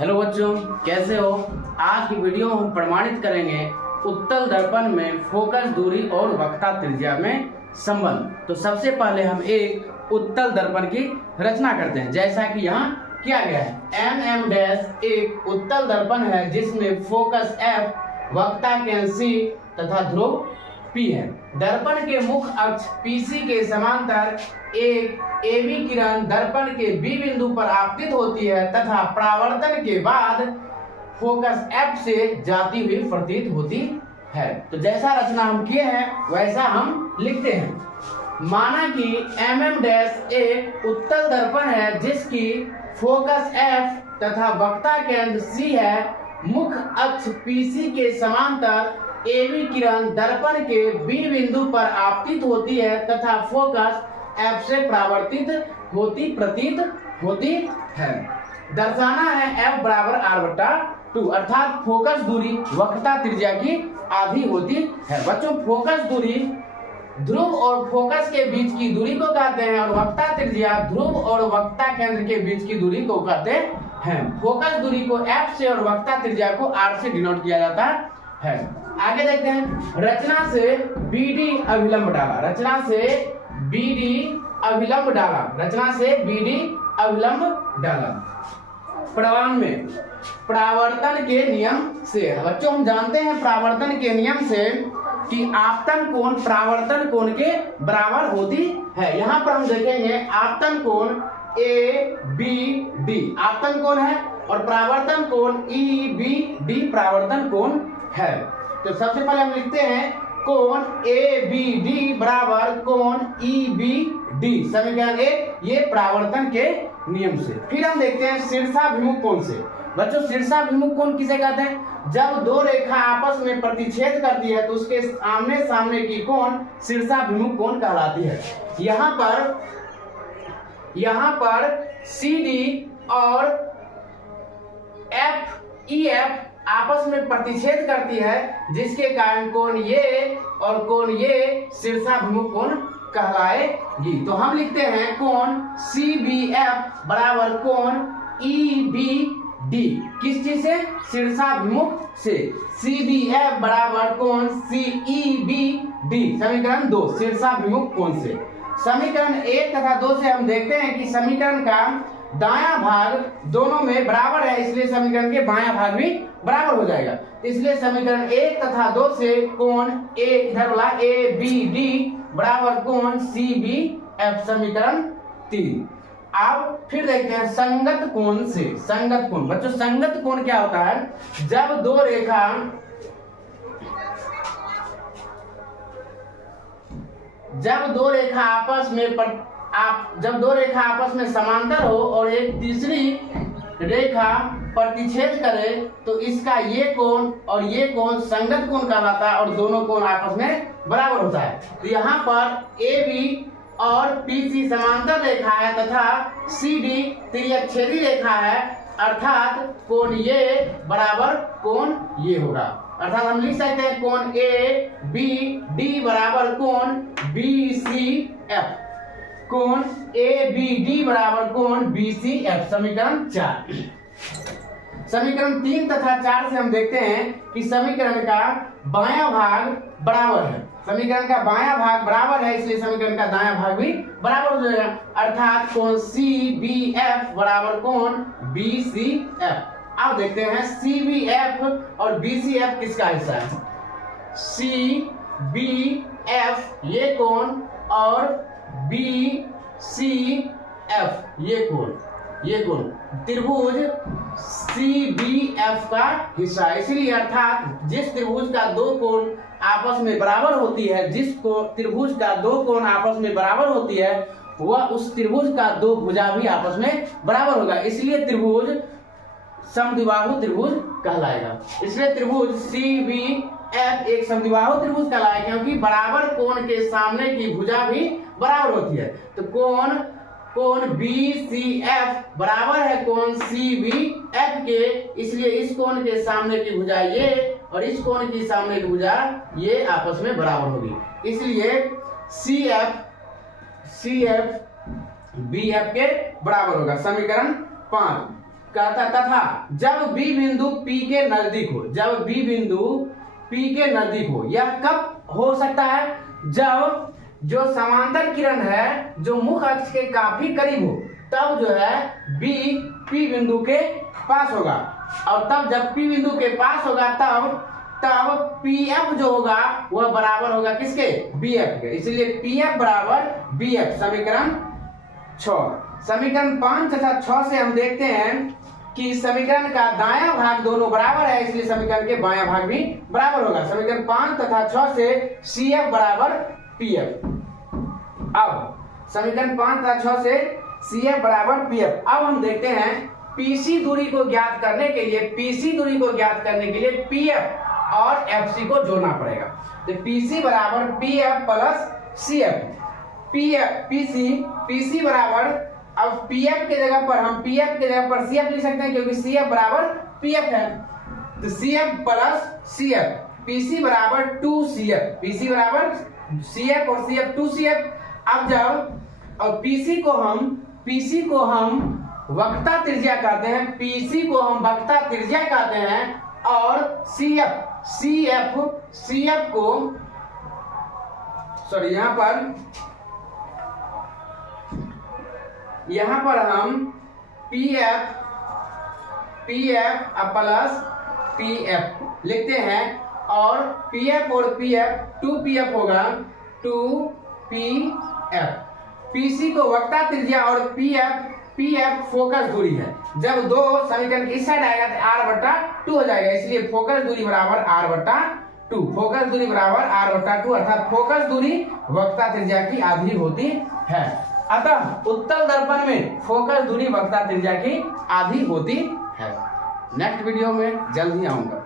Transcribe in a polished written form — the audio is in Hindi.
हेलो बच्चों, कैसे हो। आज की वीडियो हम प्रमाणित करेंगे उत्तल दर्पण में फोकस दूरी और वक्रता त्रिज्या में संबंध। तो सबसे पहले हम एक उत्तल दर्पण की रचना करते हैं, जैसा कि यहाँ किया गया है। MM- एक उत्तल दर्पण है जिसमें फोकस F, वक्रता केंद्र C तथा ध्रुव P है। दर्पण के मुख्य अक्ष PC के समांतर एक AB किरण दर्पण के B बिंदु पर आपतित होती है तथा परावर्तन के बाद फोकस F से जाती हुई प्रतीत होती है। तो जैसा रचना हम किए हैं वैसा हम लिखते हैं। माना कि MM- एक उत्तल दर्पण है जिसकी फोकस F तथा वक्रता केंद्र C है। मुख्य अक्ष PC के समांतर AB किरण दर्पण के B बिंदु पर आपतित होती है तथा फोकस F से परावर्तित होती प्रतीत होती है। दर्शाना है F बराबर R/2, अर्थात फोकस दूरी वक्रता त्रिज्या की आधी होती है। बच्चों, फोकस दूरी ध्रुव और फोकस के बीच की दूरी को कहते हैं और वक्रता त्रिज्या ध्रुव और वक्रता केंद्र के बीच की दूरी को कहते हैं। फोकस दूरी को F से और वक्रता त्रिज्या को R से डिनोट किया जाता है। आगे देखते हैं। रचना से BD अभिलंब डाला। रचना से BD अभिलंब डाला। रचना से BD अभिलंब डाला। प्रमाण में परावर्तन के नियम से। बच्चों, हम जानते हैं परावर्तन के नियम से कि आपतन कोण परावर्तन कोण के बराबर होती है। यहाँ पर हम देखेंगे आपतन कोण ABD आपतन कोण है और परावर्तन कोण EBD परावर्तन कोण है। तो सबसे पहले हम लिखते हैं कोण ABD बराबर कोण EBD, समीकरण 1, ये परावर्तन के नियम से। फिर हम देखते हैं शीर्षाभिमुख कोण से। बच्चों, शीर्षाभिमुख कोण किसे कहते हैं? जब दो रेखा आपस में प्रतिच्छेद करती है तो उसके आमने सामने की कोण शीर्षाभिमुख कोण कहलाती है। यहाँ पर CD और EF आपस में प्रतिच्छेद करती है, जिसके कारण कोण ये और कोण ये शीर्षाभिमुख कोण कहलाएगी। तो हम लिखते हैं कोण CBF बराबर कोण EBD। किस चीज से? शीर्षाभिमुख से। CBF बराबर कोण CEBD, समीकरण 2 शीर्षाभिमुख कोण से। समीकरण 1 तथा 2 से हम देखते हैं कि समीकरण का दायां भाग दोनों में बराबर है, इसलिए समीकरण के बायां भाग भी बराबर हो जाएगा। इसलिए समीकरण 1 तथा 2 से कोण इधर वाला ABD बराबर कोण CBF, समीकरण 3। अब फिर देखते हैं संगत कोण से। संगत कोण। बच्चों, संगत कोण क्या होता है? जब दो रेखा आपस में समांतर हो और एक तीसरी रेखा प्रतिच्छेद करे तो इसका ये कोण और ये कोण संगत कोण कहलाता है और दोनों कोण आपस में बराबर होता है। तो यहाँ पर AB और PC समांतर रेखा है तथा CD त्रिअक्षेदी रेखा है, अर्थात कोण ये बराबर कोण ये होगा। अर्थात हम लिख सकते हैं कोण ABD बराबर कोण BCF। कोण ABD बराबर कोण BCF, समीकरण 4। समीकरण 3 तथा 4 से हम देखते हैं कि समीकरण का बायां भाग बराबर है। समीकरण का बायां भाग बराबर है, इसलिए समीकरण का दायां भाग भी बराबर हो जाएगा, अर्थात कोण CBF बराबर कोण BCF। अब देखते हैं CBF और BCF किसका हिस्सा है। CBF ये कोण और BCF ये कोण त्रिभुज CBF का हिस्सा है। इसलिए अर्थात जिस त्रिभुज का दो कोण आपस में बराबर होती है, त्रिभुज का दो कोण आपस में बराबर होती है, वह उस त्रिभुज का दो भुजा भी आपस में बराबर होगा। इसलिए त्रिभुज समद्विबाहु त्रिभुज कहलाएगा। इसलिए त्रिभुज CBF एक समद्विबाहु त्रिभुज कहलाएगा, क्योंकि बराबर कोण के सामने की भुजा भी बराबर होती है। तो कोण BCF बराबर है कोण CBF के, इसलिए इस कोण के सामने की भुजा ये और इस कोण की सामने की भुजा ये आपस में बराबर होगी। इसलिए CF BF के बराबर होगा, समीकरण 5। कहता तथा जब B बिंदु P के नजदीक हो, जब B बिंदु P के नजदीक हो, यह कब हो सकता है? जब जो समांतर किरण है जो मुख्य अक्ष के काफी करीब हो, तब जो है B P बिंदु के पास होगा, और तब जब P बिंदु के पास होगा तब PF जो होगा वह बराबर होगा किसके? BF के। इसलिए PF बराबर BF। समीकरण 6। समीकरण 5 तथा 6 से हम देखते हैं कि समीकरण का दायां भाग दोनों बराबर है, इसलिए समीकरण के बायां भाग भी बराबर होगा। समीकरण 5 तथा 6 से CF बराबर PF। अब समीकरण 5 तथा 6 से CF बराबर PF। अब हम देखते हैं PC दूरी को ज्ञात करने के लिए, PC दूरी को ज्ञात करने के लिए PF और FC को जोड़ना पड़ेगा। तो PC बराबर PF प्लस CF। PC बराबर, अब PF के जगह पर हम PF के जगह पर CF लिख सकते हैं क्योंकि CF बराबर PF है। तो CF प्लस CF, PC बराबर 2CF, PC बराबर CF और CF 2CF। अब जब और PC को हम वक्रता त्रिज्या कहते हैं, PC को हम वक्रता त्रिज्या कहते हैं, और CF को सॉरी यहाँ पर हम PF प्लस PF लिखते हैं, और PF और PF 2PF होगा, 2PF। PC को वक्रता त्रिज्या और PF फोकस दूरी है। जब दो समीकरण इस साइड आएगा तो R/2 हो जाएगा, इसलिए फोकस दूरी बराबर R/2। फोकस दूरी बराबर R/2, अर्थात फोकस दूरी वक्रता त्रिज्या की आधी होती है। अतः उत्तल दर्पण में फोकस दूरी वक्रता त्रिज्या की आधी होती है। नेक्स्ट वीडियो में जल्द ही आऊंगा।